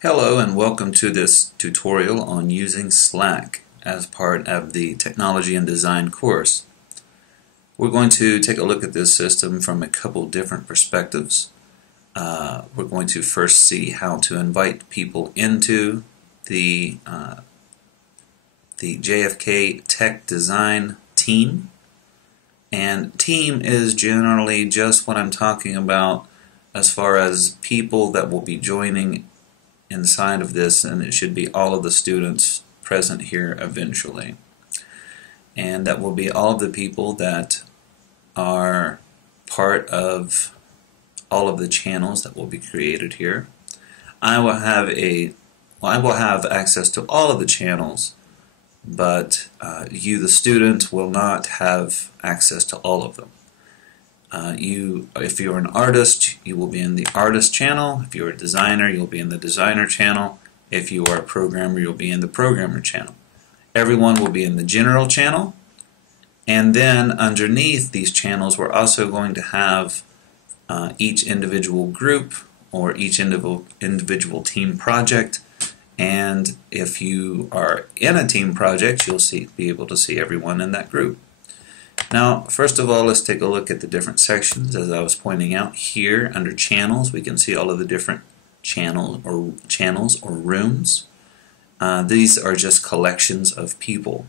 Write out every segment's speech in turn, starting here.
Hello and welcome to this tutorial on using Slack as part of the Technology and Design course. We're going to take a look at this system from a couple different perspectives. We're going to first see how to invite people into the JFK Tech Design team. And team is generally just what I'm talking about as far as people that will be joining inside of this, and it should be all of the students present here eventually. And that will be all of the people that are part of all of the channels that will be created here. I will have access to all of the channels, but you, the student, will not have access to all of them. If you're an artist, you will be in the artist channel. If you're a designer, you'll be in the designer channel. If you are a programmer, you'll be in the programmer channel. Everyone will be in the general channel. And then underneath these channels, we're also going to have each individual group or each individual team project. And if you are in a team project, you'll be able to see everyone in that group. Now, first of all, let's take a look at the different sections. As I was pointing out here, under channels, we can see all of the different channels or rooms. These are just collections of people.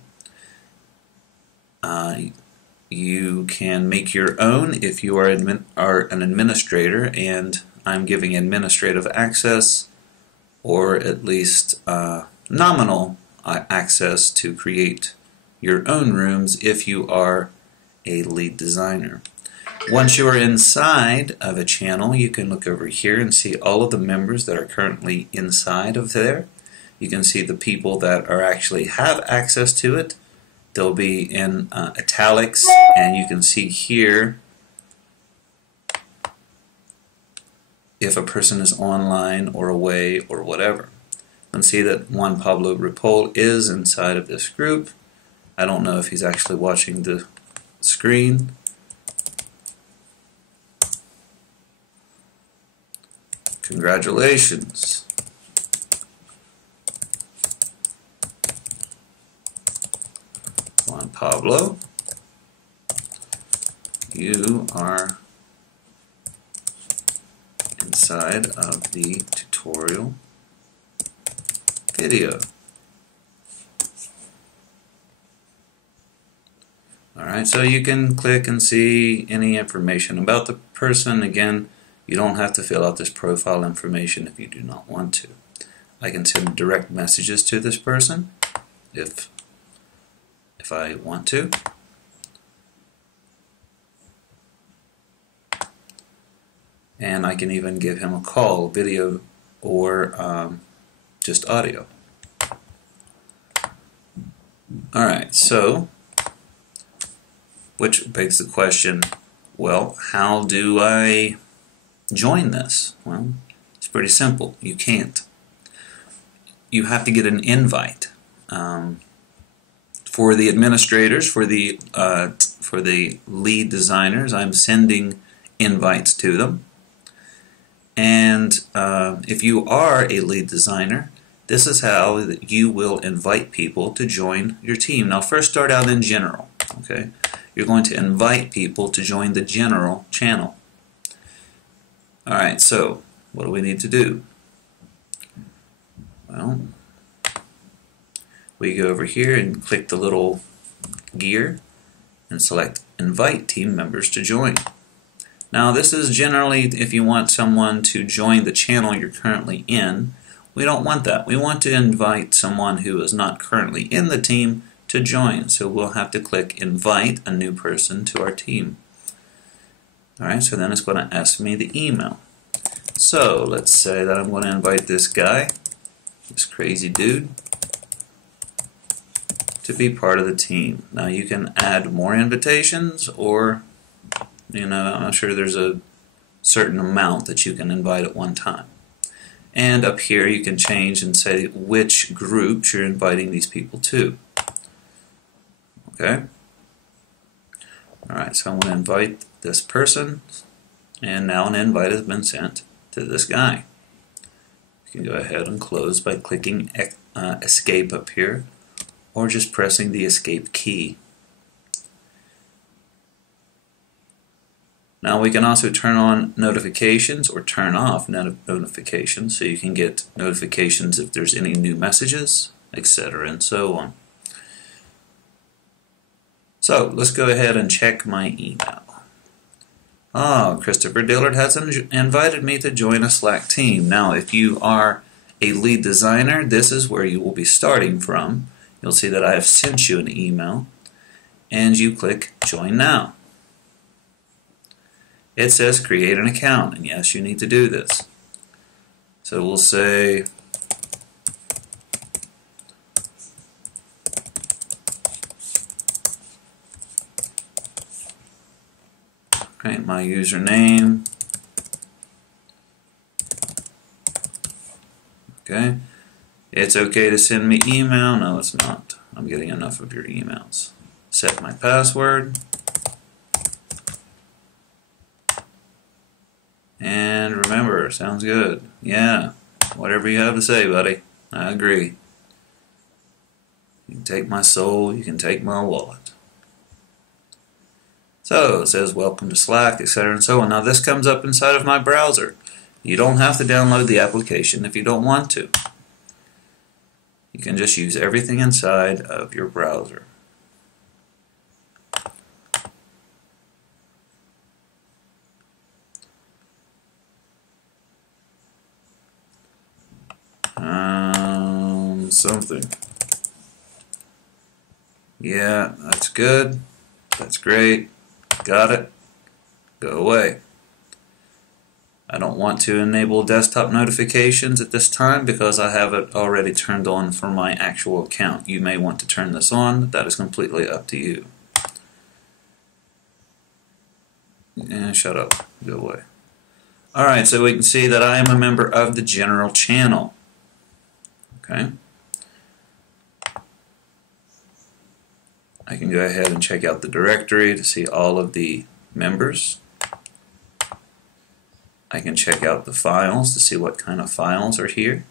You can make your own if you are an administrator, and I'm giving administrative access, or at least nominal access to create your own rooms if you are a lead designer. Once you are inside of a channel, you can look over here and see all of the members that are currently inside of there. You can see the people that actually have access to it. They'll be in italics, and you can see here if a person is online or away or whatever. You can see that Juan Pablo Ripoll is inside of this group. I don't know if he's actually watching the screen. Congratulations. Juan Pablo, you are inside of the tutorial video. Alright, so you can click and see any information about the person. Again, you don't have to fill out this profile information if you do not want to. I can send direct messages to this person if I want to. And I can even give him a call, video, or just audio. Alright, so which begs the question, well, how do I join this? Well, it's pretty simple. You can't. You have to get an invite. For the administrators, for the lead designers, I'm sending invites to them. And if you are a lead designer, this is how you will invite people to join your team. Now, first start out in general. Okay. You're going to invite people to join the general channel. Alright, so what do we need to do? Well, we go over here and click the little gear and select invite team members to join. Now this is generally if you want someone to join the channel you're currently in. We don't want that. We want to invite someone who is not currently in the team to join. So we'll have to click invite a new person to our team. Alright, so then it's going to ask me the email. So let's say that I'm going to invite this guy, this crazy dude, to be part of the team. Now you can add more invitations, or I'm sure there's a certain amount that you can invite at one time. And up here you can change and say which groups you're inviting these people to. Okay? Alright, so I'm going to invite this person, and now an invite has been sent to this guy. You can go ahead and close by clicking escape up here, or just pressing the escape key. Now we can also turn on notifications or turn off notifications, so you can get notifications if there's any new messages, etc. and so on. So let's go ahead and check my email. Christopher Dillard has invited me to join a Slack team. Now if you are a lead designer, this is where you will be starting from. You'll see that I have sent you an email, and you click Join Now. It says create an account, and yes, you need to do this. So we'll say my username. Okay. It's okay to send me email. No, it's not. I'm getting enough of your emails. Set my password. And remember, sounds good. Yeah, whatever you have to say, buddy. I agree. You can take my soul, you can take my wallet. So it says welcome to Slack, etc. and so on. Now this comes up inside of my browser. You don't have to download the application if you don't want to. You can just use everything inside of your browser. Something. Yeah, that's good. That's great. Got it. Go away. I don't want to enable desktop notifications at this time because I have it already turned on for my actual account. You may want to turn this on. That is completely up to you. Shut up. Go away. Alright, so we can see that I am a member of the general channel. Okay. I can go ahead and check out the directory to see all of the members. I can check out the files to see what kind of files are here.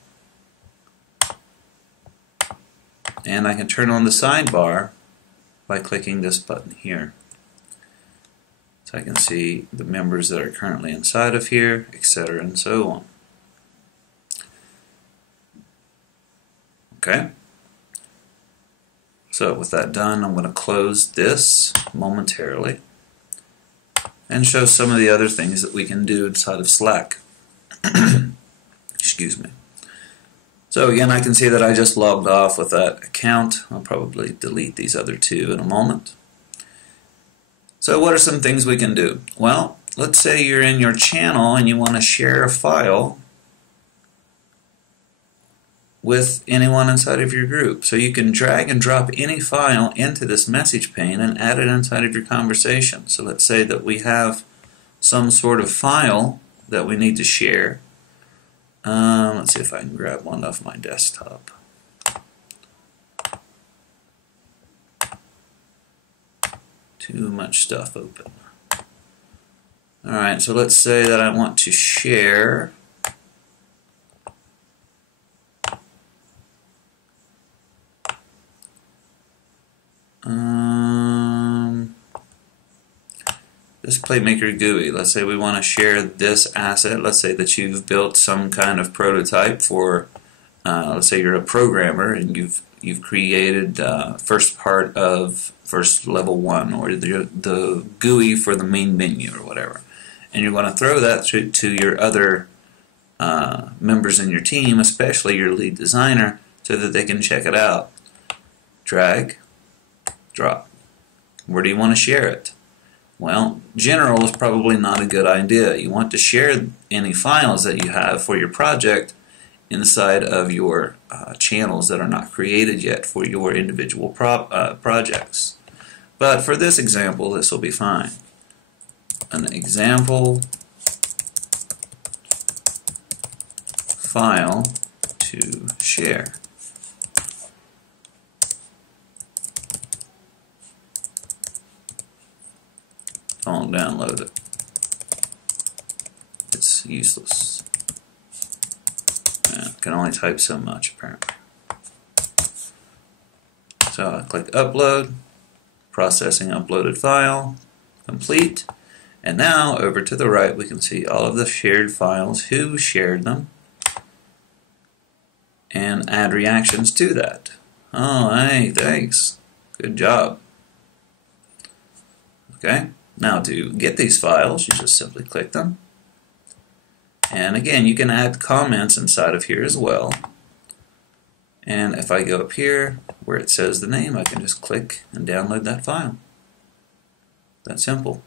And I can turn on the sidebar by clicking this button here. So I can see the members that are currently inside of here, etc. and so on. Okay. So with that done, I'm going to close this momentarily and show some of the other things that we can do inside of Slack. Excuse me. So again, I can see that I just logged off with that account. I'll probably delete these other two in a moment. So what are some things we can do? Well, let's say you're in your channel and you want to share a file with anyone inside of your group. So you can drag and drop any file into this message pane and add it inside of your conversation. So let's say that we have some sort of file that we need to share. Let's see if I can grab one off my desktop. Too much stuff open. Alright, so let's say that I want to share this Playmaker GUI. Let's say we want to share this asset. Let's say that you've built some kind of prototype for, let's say you're a programmer and you've created first level 1 or the GUI for the main menu or whatever, and you're going to throw that to your other members in your team, especially your lead designer, so that they can check it out. Drag, drop. Where do you want to share it? Well, general is probably not a good idea. You want to share any files that you have for your project inside of your channels that are not created yet for your individual projects. But for this example, this will be fine. An example file to share. Don't download it. It's useless. Yeah. can only type so much apparently. So I click upload, processing uploaded file, complete, and now over to the right we can see all of the shared files, who shared them, and add reactions to that. Oh, hey, thanks. Good job. Okay, now to get these files, you just simply click them. And again, you can add comments inside of here as well. And if I go up here where it says the name, I can just click and download that file. That simple.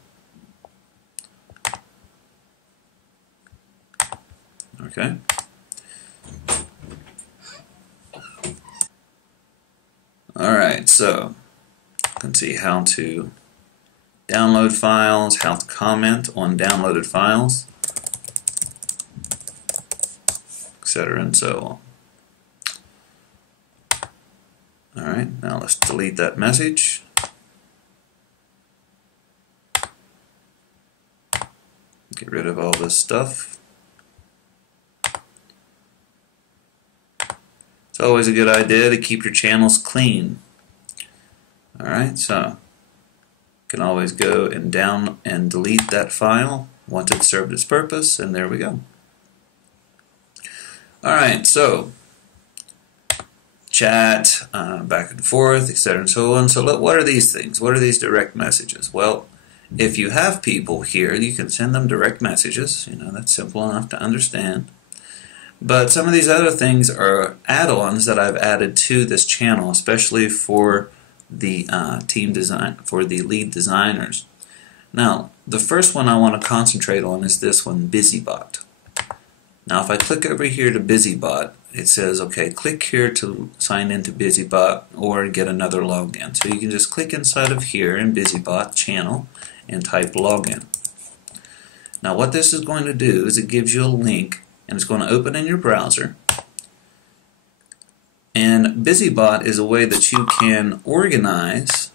Okay. Alright, so you can see how to download files, how to comment on downloaded files, etc. and so on. Alright, now let's delete that message. Get rid of all this stuff. It's always a good idea to keep your channels clean. Alright, so you can always go and down and delete that file once it served its purpose, and there we go. Alright, so chat, back and forth, etc. and so on. So what are these things? What are these direct messages? Well, if you have people here, you can send them direct messages. You know, that's simple enough to understand. But some of these other things are add-ons that I've added to this channel, especially for the team design, for the lead designers. Now, the first one I want to concentrate on is this one, BusyBot. Now, if I click over here to BusyBot, it says, okay, click here to sign into BusyBot or get another login. So you can just click inside of here in BusyBot channel and type login. Now, what this is going to do is it gives you a link, and it's going to open in your browser. And BusyBot is a way that you can organize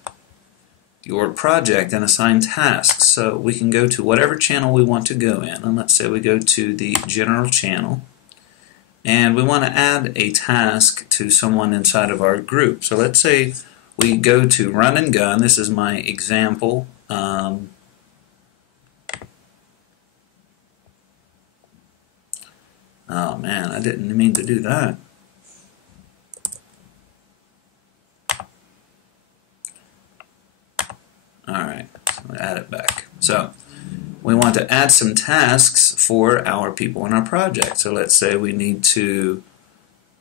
your project and assign tasks. So we can go to whatever channel we want to go in, and let's say we go to the general channel, and we want to add a task to someone inside of our group. So let's say we go to run and gun. This is my example. Oh man, I didn't mean to do that. Alright, so I'm going to add it back. So we want to add some tasks for our people in our project. So let's say we need to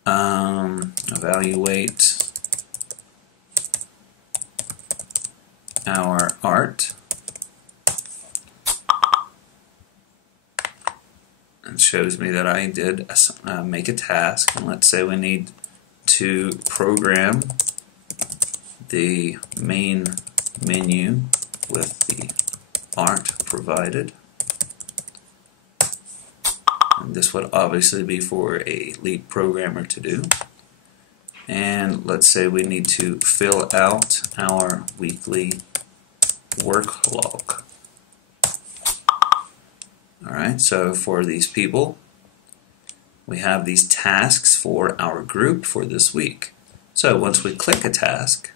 evaluate our art. It shows me that I did make a task, and let's say we need to program the main menu with the art provided. And this would obviously be for a lead programmer to do. And let's say we need to fill out our weekly work log. Alright, so for these people, we have these tasks for our group for this week. So once we click a task,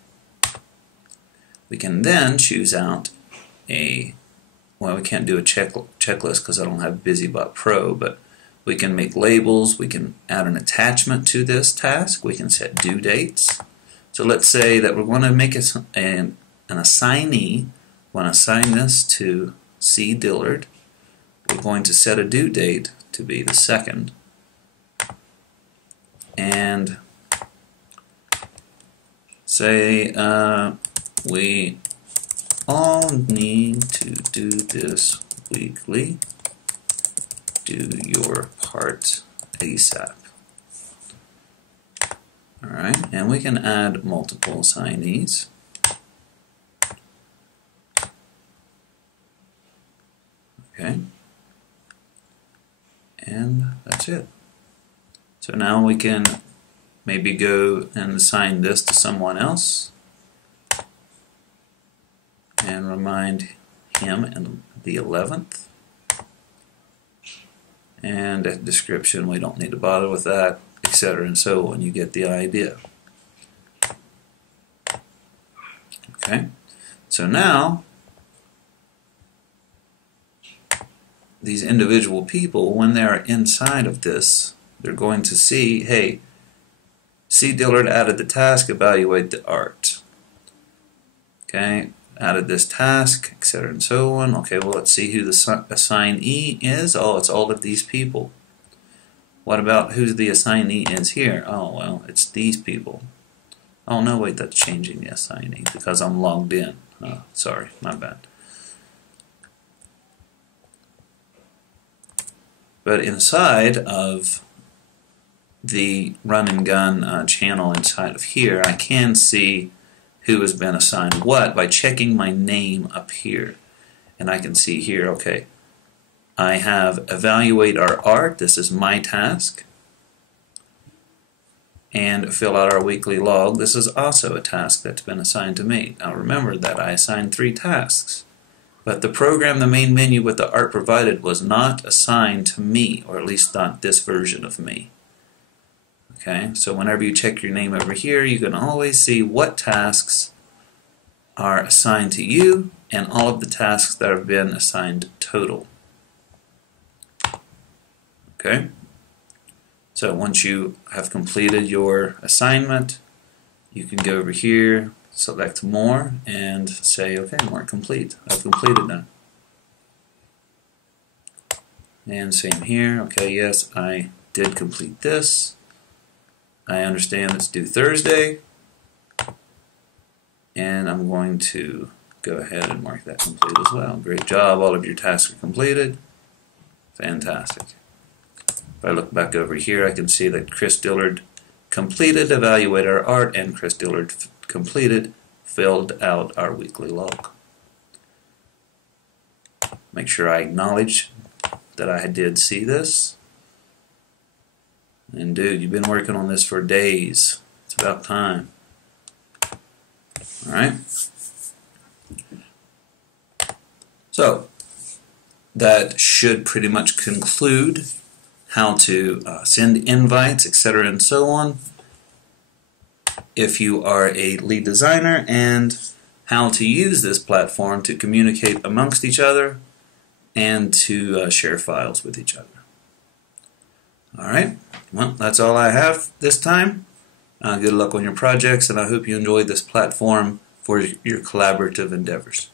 we can then choose out a, well, we can't do a checklist because I don't have BusyBot Pro, but we can make labels, we can add an attachment to this task, we can set due dates. So let's say that we want to make an assignee, want to assign this to C. Dillard. We're going to set a due date to be the 2nd, and say we all need to do this weekly. Do your part ASAP. Alright, and we can add multiple assignees. Okay. And that's it. So now we can maybe go and assign this to someone else and remind him in the 11th. And a description, we don't need to bother with that. etc. and so on. You get the idea. Okay, so now these individual people, when they're inside of this, they're going to see, hey, C. Dillard added the task, evaluate the art. Okay, added this task, etc. and so on. Okay, well, let's see who the assignee is. Oh, it's all of these people. What about who the assignee is here? Oh, well, it's these people. Oh, no, wait, that's changing the assignee because I'm logged in. Oh, sorry, my bad. But inside of the run and gun channel inside of here, I can see who has been assigned what by checking my name up here. And I can see here, okay, I have evaluate our art. This is my task. And fill out our weekly log. This is also a task that's been assigned to me. Now remember that I assigned 3 tasks. But the program, the main menu with the art provided, was not assigned to me, or at least not this version of me. Okay, so whenever you check your name over here, you can always see what tasks are assigned to you and all of the tasks that have been assigned total. Okay, so once you have completed your assignment, you can go over here, select more, and say, okay, mark complete. I've completed that. And same here. Okay, yes, I did complete this. I understand it's due Thursday. And I'm going to go ahead and mark that complete as well. Great job. All of your tasks are completed. Fantastic. If I look back over here, I can see that Chris Dillard completed evaluate our art, and Chris Dillard completed filled out our weekly log. Make sure I acknowledge that I did see this. And dude, you've been working on this for days. It's about time. Alright? So, that should pretty much conclude how to send invites, etc. and so on, if you are a lead designer, and how to use this platform to communicate amongst each other and to share files with each other. Alright, well, that's all I have this time. Good luck on your projects, and I hope you enjoyed this platform for your collaborative endeavors.